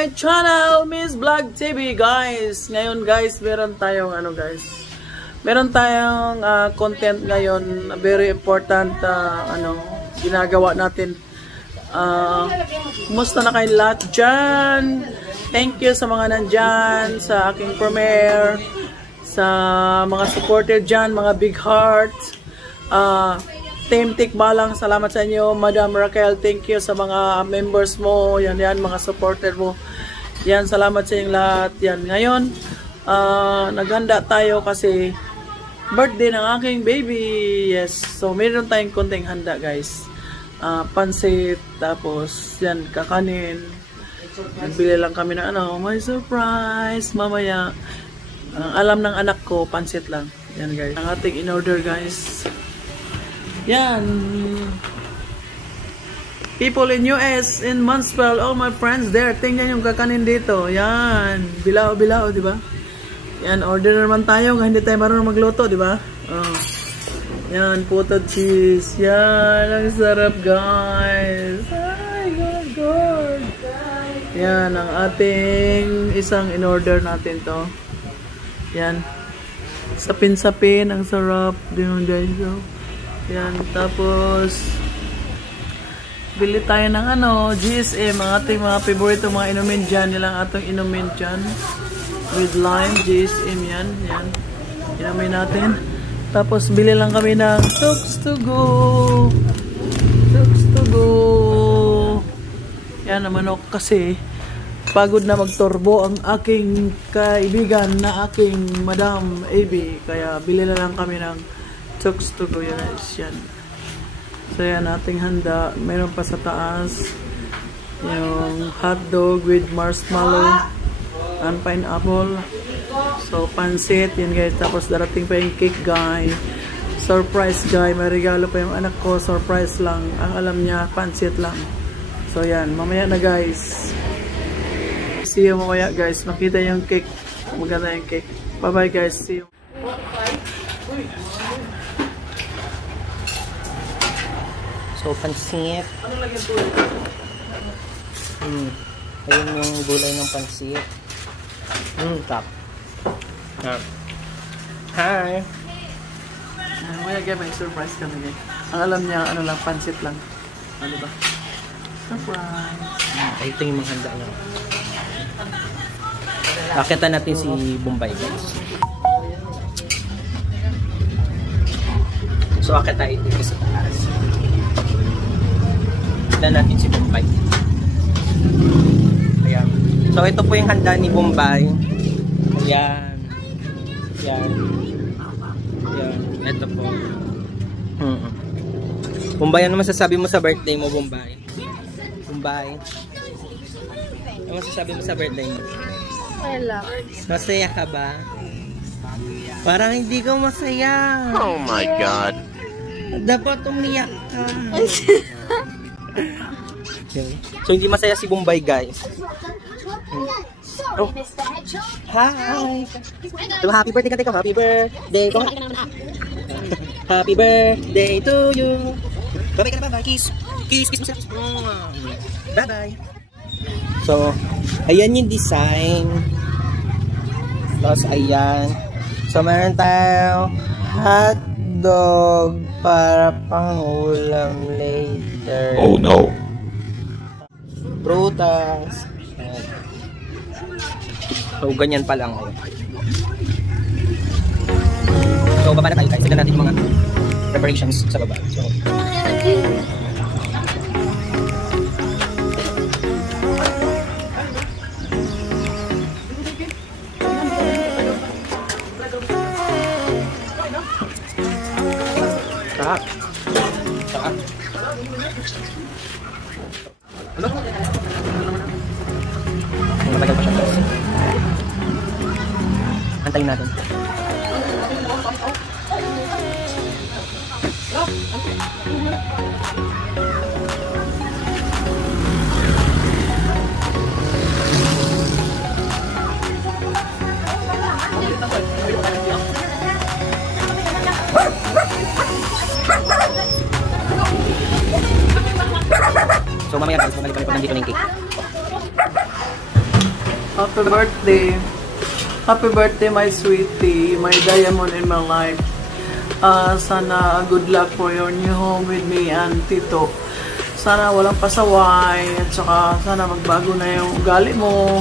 my channel, Miss Vlog TV, guys. Ngayon, guys, meron tayong content ngayon, very important ginagawa natin. Kumusta na kayo lahat dyan? Thank you sa mga nandyan, sa aking premiere, sa mga supporter dyan, mga big heart. Team Tikbalang, salamat sa inyo. Madam Raquel, thank you sa mga members mo. Yan, mga supporter mo. Yan, salamat sa inyong lahat. Yan, ngayon, naghanda tayo kasi birthday ng aking baby. Yes, so meron tayong konting handa, guys. Pansit, tapos yan, kakanin. Nagbili lang kami ng may surprise mamaya. Alam ng anak ko, pansit lang. Yan, guys, ang ating in-order, guys. Yan. People in US, in Mansfield, all my friends there. Tingnan yung kakanin dito. Yan. Bilao-bilao, di ba? Yan, order naman tayo. Hindi tayo marunong magluto, di ba? Oh. Yan, puto cheese. Yan, ang sarap, guys. Ay, good. Yan, ang ating isang in-order natin to. Yan. Sapin-sapin, ang sarap. Din, guys. So, yan, tapos bili tayo ng GSM, ang ating mga favorito, mga inumin dyan. Nilang atong inumin dyan with lime, GSM, yan. Inumin natin. Tapos bili lang kami ng Tux to go. Yan naman ako kasi pagod na magturbo ang aking kaibigan na aking Madam AB, kaya bili na lang kami ng Tux to go, yan. So yan, ating handa. Mayroon pa sa taas yung hotdog with marshmallow and pineapple. So pansit, yan, guys. Tapos darating pa yung cake, guys. Surprise, guys. May regalo pa yung anak ko. Surprise lang. Ang alam niya, pansit lang. So yan, mamaya na, guys. See you mamaya, guys. Makita yung cake. Maganda yung cake. Bye bye, guys. See you. So, pansit. Anong lagyan po ito? Ayun yung gulay ng pansit. Top. Hi! May surprise kami, guys. Ang alam niya, lang, pansit lang. Ano ba? Surprise! Ito yung mga handa niya. Nakita natin si Bombay, guys. So, akit tayo dito sa taas. Handa natin si Bombay. Ayan. So, ito po yung handa ni Bombay. Ayan. Ito po. Bombay, ano masasabi mo sa birthday mo, Bombay? Ano masasabi mo sa birthday mo? Wala. Masaya ka ba? Parang hindi ka masaya. Oh my God. Dapat umiyak ka. So, hindi masaya si Bombay, guys. Oh. Hi! So, happy birthday ka. Happy birthday. Happy birthday to you. Bye-bye ka na, bye-bye. Kiss mo sila. Bye-bye. So, ayan yung design. Tapos, ayan. So, meron tayo hotdog para pang ulam later. Oh no. Prutas. So, ganyan pa lang. So, baba na tayo, guys. Tignan natin yung mga preparations sa baba. So, Saan? Ano? Matagal pa siya, guys. Antayin natin. So mamaya guys, bumalik kami pag nandito na yung cake. Happy birthday. Happy birthday, my sweetie, my diamond in my life. Sana good luck for your new home with me and Tito. Sana walang pasaway at saka sana magbago na yung ugali mo.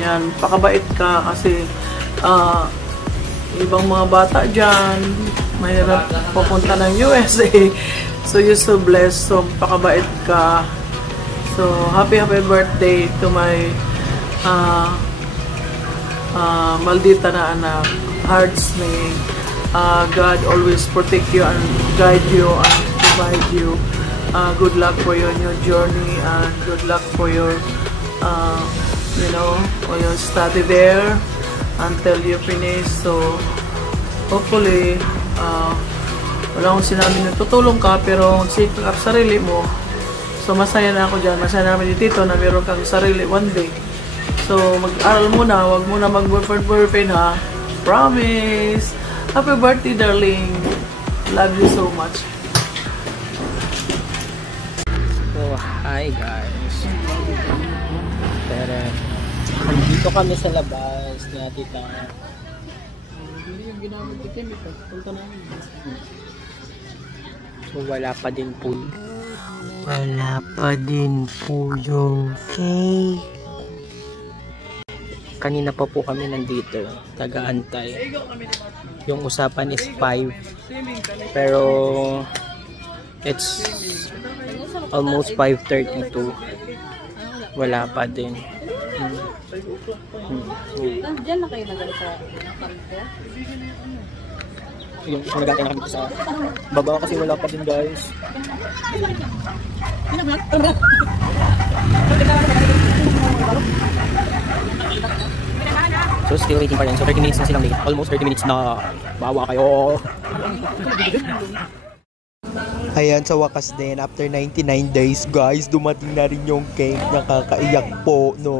Yan, pakabait ka kasi ibang mga bata dyan, mahirap papunta ng USA. So you're so blessed. So pakabait ka. So happy birthday to my maldita na anak. Hearts may God always protect you and guide you and provide you. Good luck for your new journey and good luck for your you know, for your study there until you finish. So hopefully wala akong sinabi na tutulong ka pero magsikap ka sarili mo. So masaya na ako dyan, masaya namin ni Tito na meron kang sarili one day. So mag-aral muna, wag muna mag-boyfriend ha. Promise. Happy birthday, darling. Love you so much. So hi guys. Pero dito kami sa labas ni Tita. Hindi yung ginamit ni Kim, punta namin. So wala pa din po. Wala pa din po yung cake. Kanina pa po kami nandito, taga-antay. Yung usapan is 5. Pero it's almost 5:32. Wala pa din. Diyan na kayo nagalit sa kampo? Yung nagantay na kami sa baba kasi wala pa din guys. So still waiting pa rin. So 30 minutes na silang late. Almost 30 minutes na. Bawa kayo. Ayan, sa wakas din, after 99 days guys, dumating na rin yung cake. Nakakaiyak po, no?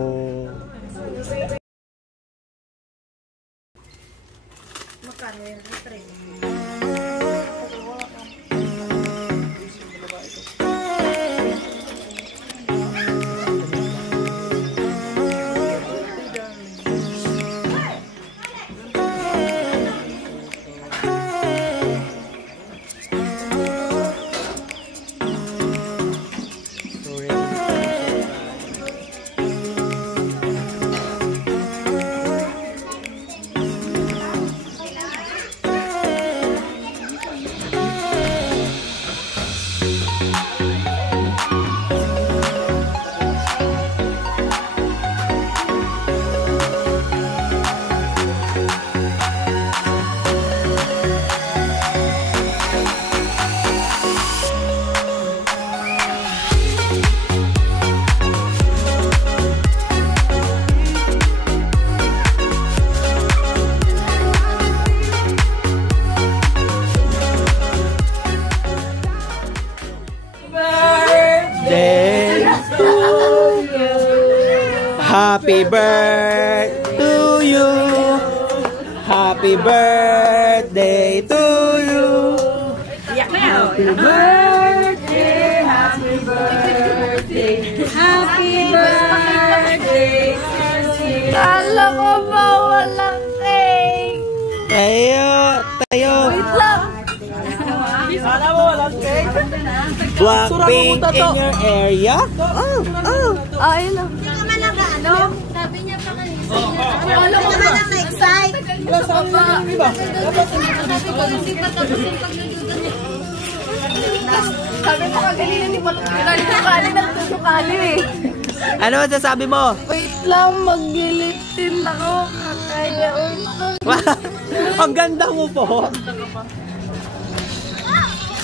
Happy birthday to you. Happy birthday to you. Happy birthday, happy birthday, happy birthday. Kala ko ba walang cake? Tayo. Wait lang. Sana mo walang cake. Blackpink in your area? Ayun lang. Hindi ka man nag-ano? Sabi niya pa kanina. Hindi ka man na-excite. Sabi ko, hindi ba? Sabi ko, hindi pa tapos yung pagludugan niya. Sabi mo kaganina ni Patukali nagtusukali eh. Ano masasabi mo? Wait lang, maggilitin ako. Kakaya Ang ganda mo po.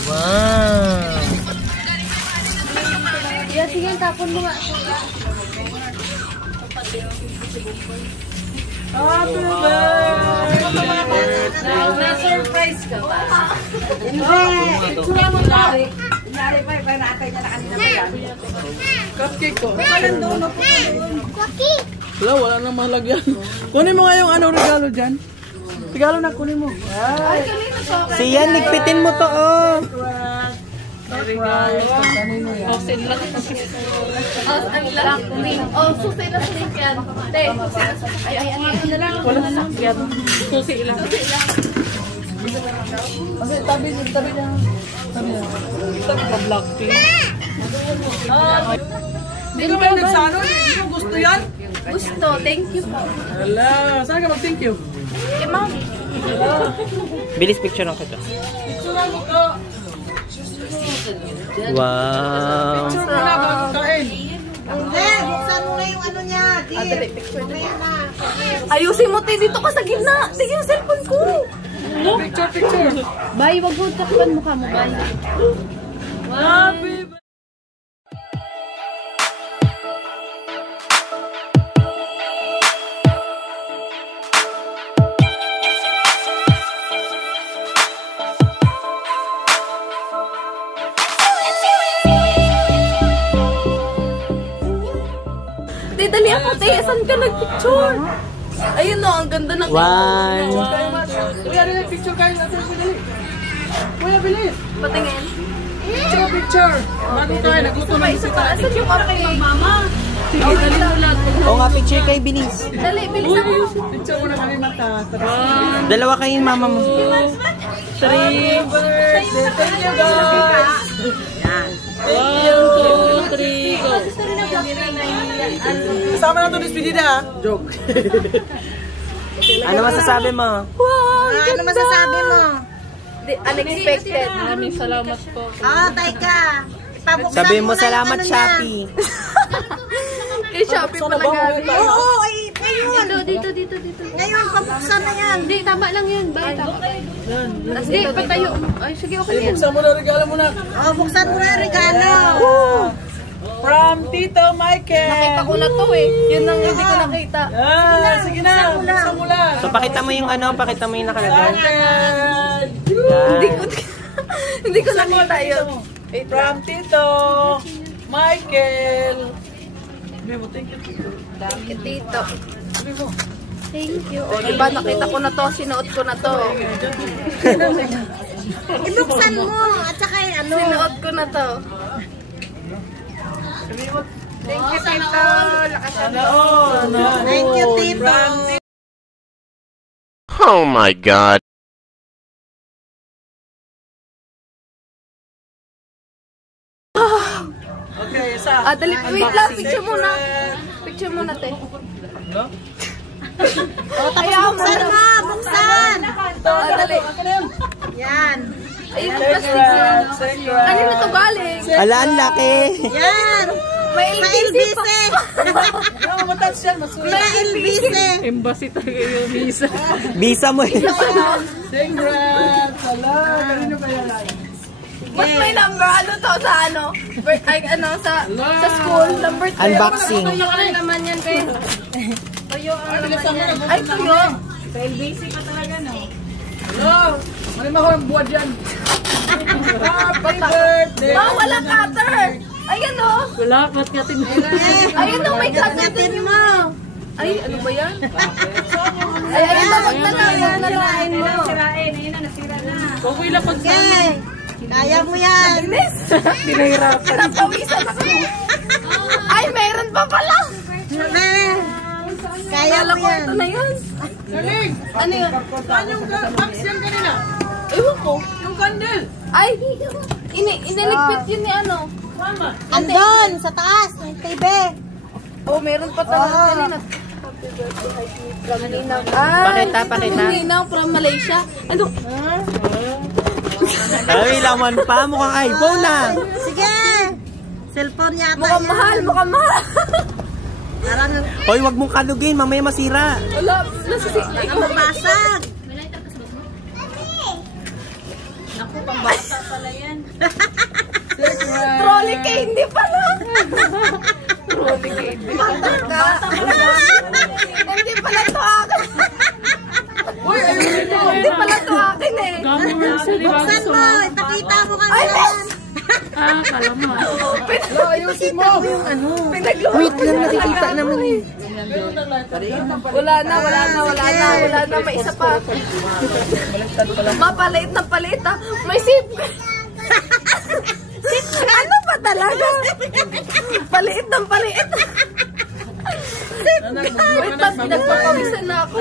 Wow. Yeah, sige, tapon mo nga. Happy birthday! Na-surprise ka ba? Kunyari pa, naatay niya na kanina pa yan. Cupcake ko. Wala nang malagyan. Kunin mo nga yung ano regalo dyan. Regalo na, kunin mo. Ay, kanina to. Siyan, ligpitin mo to, oh. Susin lang. Ang lang. Susi lang din yan. Te, ay, na lang. Walang sakyan. Susi lang. Tabi niya. Tabi niya. Blackpink. Hindi ko kayo nagsano. Hindi ko gusto yan. Gusto, thank you po. Hala, saan ka mag-thank you? Eh, ma'am. Bilis picture lang kita. Picture lang mo ka. Wow. Picture mo na bago kain. Hindi, buksan mo na yung ano niya. Di, mamaya na. Ayusin mo, te. Dito ka sa gitna. Tigil yung cellphone ko. Picture. Bye, wag mo takpan mukha mo, bye. Happy Te, dali ako, te. Saan ka nag-picture? Ayun no, ang ganda ng One. Kuya, rin picture kayo natin. Kuya, bilis. Patingin. Picture. Bago kain, nagluto na Isa pa, asan yung okay? Mama. Sige, dali na ulat. Oo nga, picture kay bilis. Dali, bilis ako. Picture mo na kami mata. Dalawa kayo yung mama mo. 3 birthday. Thank you, guys. Thank you. 3, go. Kasama na ito despedida, ha? Joke. Ano masasabi mo? Ano masasabi mo? Unexpected. Maraming salamat po. Teka. Ipabuksan Sabi mo na yung salamat, ano niya. Shopee. Kay Shopee pala gabi. Oo, ay, ngayon. Dito. Ngayon, pabuksan na yan. Hindi, tama lang yun. Bye, tama. Hindi, patayo. Ay, sige, okay yan. Buksan mo na regalo mo na. Buksan mo na yung regalo. From Tito Michael. Nakita ko na to eh. Yun ang hindi ko nakita. Sige na. Buksan mo lang. So pakita mo yung ano, pakita mo yung nakalagay. Hindi ko nakita yun. From Tito Michael. Thank you. Thank you, Tito. Thank you. O, diba, nakita ko na to. Sinuot ko na to. Ibuksan mo. At saka ano. Sinuot ko na to. Thank you, Tito. Sana all. Thank you, Tito. Oh my God. Okay, isa. Dali. Wait lang. Picture muna. Picture muna, te. Buksan mo. Buksan. Dali. Yan. Ayun, plastic yan. Kanina to galing? Ala, ang laki. Yan. May Sa LBC pa. LBC. Ano, matouch yan. Maswerte. Sa LBC. Embassy tayo yung visa. Visa mo eh. Congrats. Ala, kanino kaya lang? Mas may number, ano to, sa ano? Ay, ano, sa school, number 3. Unboxing. Tuyo ka naman yan, kayo. Tuyo ka naman yan. Ay, tuyo. Sa LBC ka talaga, no? Hello. Malimah ko ang buwad yan. Happy birthday. Ma, wala cutter. Ayan, o. Wala, ba't natin? Ayan, o, may cutter din mo. Ay, ano ba yan? Ay, ayun na, wag na lang, wag na lang. Sirain. Ayun na, nasira na. Kung ilang Okay. Kaya mo yan. Pinahirapan. Napawisan ako. Ay, meron pa pala. Kaya mo yan. Ito na yun. Galing. Ano yun? Saan yung box yan kanina? Ewan ko. Yung candle. Ay, iniligpit yun ni ano. Mama. Andon, sa taas. May TV. Oh, meron pa talaga kanina. Pakita, pakita. Ninang from Malaysia. Ano? Ay, laman pa. Mukhang iPhone na. Sige. Cellphone yata Mukhang mahal, mukhang mahal. Parang Hoy, wag mong kalugin. Mamaya masira. Wala, nasisi. mabasag. Trolley candy pala. Trolley candy. Hindi pala to akin. Hindi pala to akin eh. Buksan mo. Ipakita mo kami Ay, naman. Ayusin mo. Wait lang, nakikita naman eh. Wala na. May isa pa. Mapaliit na palit ah. May sip. Ano ba talaga? Paliit ng paliit. Wait lang, nagpapawisan na ako.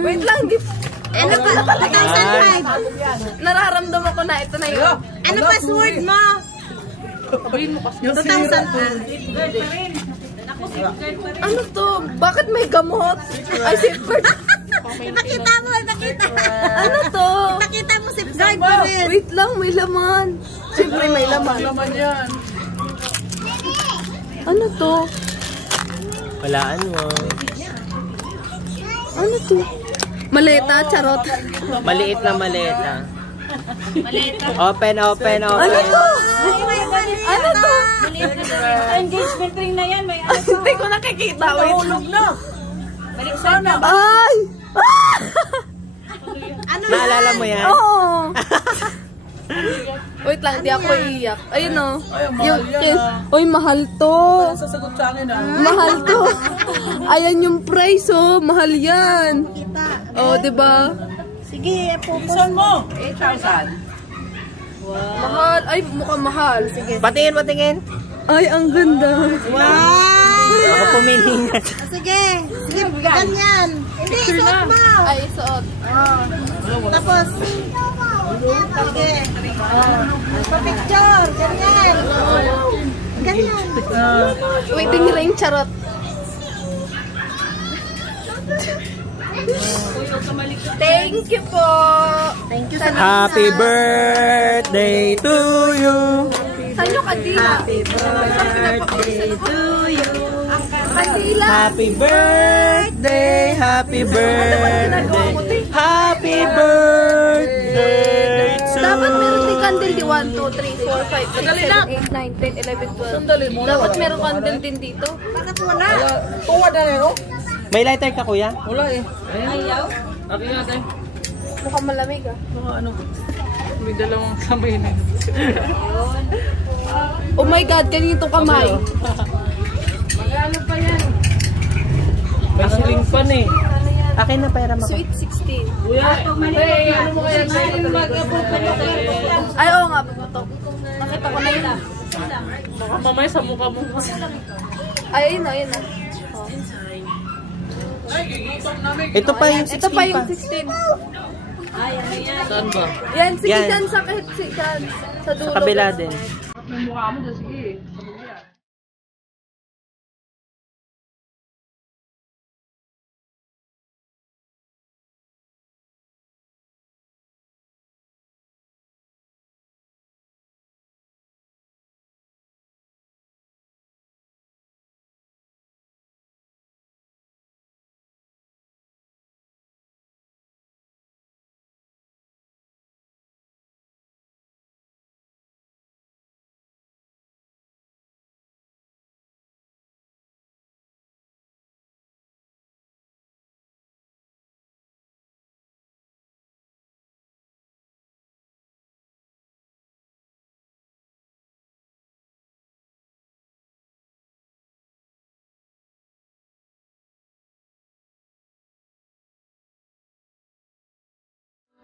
Wait lang, ano pa talaga? Nararamdaman ko na ito na yun. Ano password mo? 2005. Ano to? Bakit may gamot? Ay, safeguard. Ipakita mo, ipakita. Ano to? Ipakita mo safeguard mo rin. Wait lang, may laman. Siyempre may laman. Laman yan. Ano to? Walaan mo. Ano to? Maleta, charot. Maliit na maleta. Open, open, open. Ano to? Ano to? Engagement ring na yan. May Hindi ko nakikita. Wait. Hulog na. Sana. Ay! Naalala mo yan? Oo. Wait lang, di ako iiyak. Ayun o. Ay, ang mahal yan, Uy, mahal to. Sasagot sa akin ah. Mahal to. Ayan yung price oh. Mahal yan. Oh, diba? Sige, Isan mo. 8,000. Mahal. Ay, mukhang mahal. Sige. Patingin, patingin. Ay, ang ganda. wow! Ako pumili nga. Sige, sige, ganyan. Hindi, isuot mo. Ay, suot. Tapos, sige. Pa-picture, ganyan. Ganyan. Wait, tingin lang yung charot. Thank you po. Thank you sa Happy birthday to you. Saan yung kadila? Happy birthday to you. Kadila. Happy birthday, happy birthday, happy birthday to Dapat meron din candle di 1, 2, 3, 4, 5, 6, 7, 8, 9, 10, 11, 12. Sandali mo. Dapat meron candle din dito. Bakit wala? Tuwad na yun. May lighter ka, kuya? Wala eh. Ayaw? Akin natin. Mukhang malamig ah. Mga ano. May dalawang kamay na. Oh my God, kanito kamay. May siling pan eh. Akin na pera mo. Sweet 16. Kuya, ano mo kaya Ay, oo nga, puputok. Nakita ko na yun. baka mamaya sa mukha mo. Ay, ayun na, ayun na. Ito pa yung 16 Ito pa yung 16. Saan ba? Yan, sige Yan. dyan sa kahit dyan. Sa dulo. kabila din. May mukha mo dyan, sige.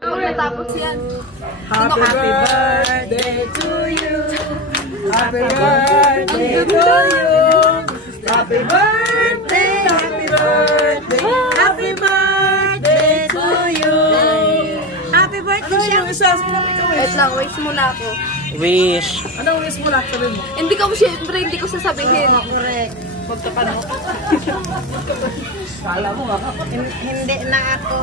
Pagkatapos yan. Happy birthday to you. Happy birthday to you. Happy birthday, happy birthday. Happy birthday to you. Happy birthday siya. Ano yung isa? Wait lang, wish muna ako. Wish. Anong wish mo lang? Sabihin mo. Hindi ko, syempre, hindi ko sasabihin. Correct. Magkapano? Kala mo nga. Hindi na ako.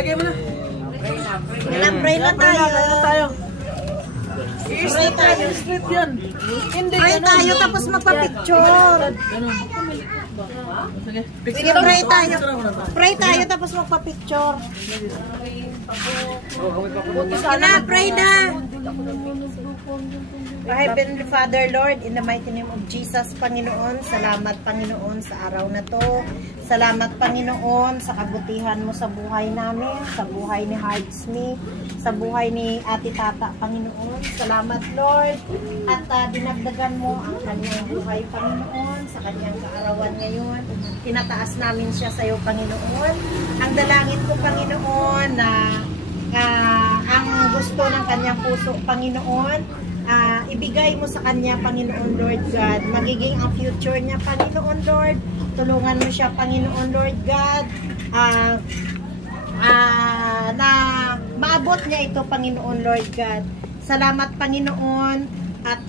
Lagay mo na. Pray na tayo. I-street tayo. I-street yan. Hindi. Pray tayo tapos magpa-picture. Sige. Sige, pray tayo. Pray tayo tapos magpa-picture. Sige na, pray na. Heavenly Father, Lord, in the mighty name of Jesus, Panginoon, salamat, Panginoon, sa araw na to. Salamat, Panginoon, sa kabutihan mo sa buhay namin, sa buhay ni Hardsme, sa buhay ni Ate Tata, Panginoon. Salamat, Lord, at dinagdagan mo ang kanyang buhay, Panginoon, sa kanyang kaarawan ngayon. Tinataas namin siya sa iyo, Panginoon. Ang dalangin ko, Panginoon, na ang gusto ng kanyang puso, Panginoon, ibigay mo sa kanya, Panginoon Lord God. Magiging ang future niya, Panginoon Lord. Tulungan mo siya, Panginoon Lord God. Na maabot niya ito, Panginoon Lord God. Salamat, Panginoon. At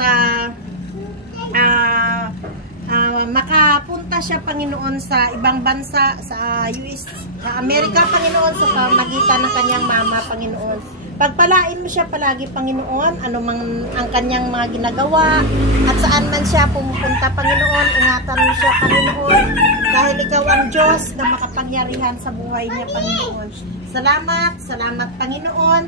makapunta siya, Panginoon, sa ibang bansa, sa US, sa Amerika, Panginoon, sa pamagitan ng kanyang mama, Panginoon. Pagpalain mo siya palagi, Panginoon, ano mang ang kanyang mga ginagawa, at saan man siya pumupunta, Panginoon, ingatan mo siya, Panginoon, dahil ikaw ang Diyos na makapangyarihan sa buhay niya, Panginoon. Salamat, salamat, Panginoon,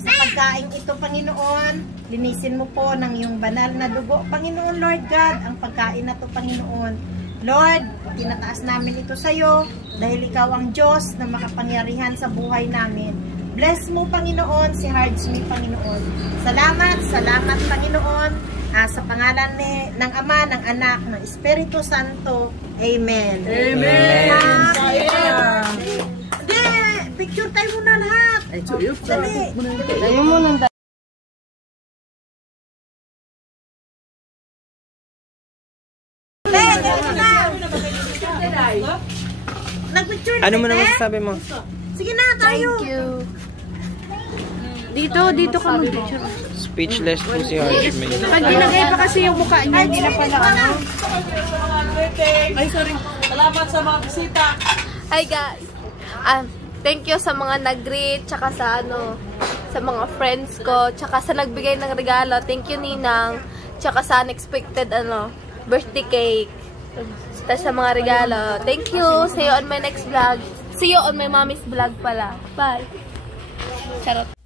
sa pagkain ito, Panginoon. Linisin mo po ng iyong banal na dugo, Panginoon, Lord God, ang pagkain na ito, Panginoon. Lord, tinataas namin ito sa iyo dahil ikaw ang Diyos na makapangyarihan sa buhay namin. Bless mo, Panginoon, si Hardsme, Panginoon. Salamat, salamat, Panginoon, sa pangalan ng Ama, ng Anak, ng Espiritu Santo. Amen. Amen. Hindi, picture tayo muna lahat. Ay, tuyok. Dali. Tayo mo nang Nag-picture na Ano mo kita? naman sasabi mo? Sige na, tayo. Thank you. Dito ka mag-picture. Speechless po si Hardsme. Pag ginagay pa kasi yung mukha niya, hindi na pala ano. Ay, sorry. Salamat sa mga bisita. Hi guys. Thank you sa mga nag-greet, tsaka sa sa mga friends ko, tsaka sa nagbigay ng regalo. Thank you, Ninang. Tsaka sa unexpected birthday cake. Tapos sa mga regalo. Thank you. See you on my next vlog. See you on my mommy's vlog pala. Bye. Charot.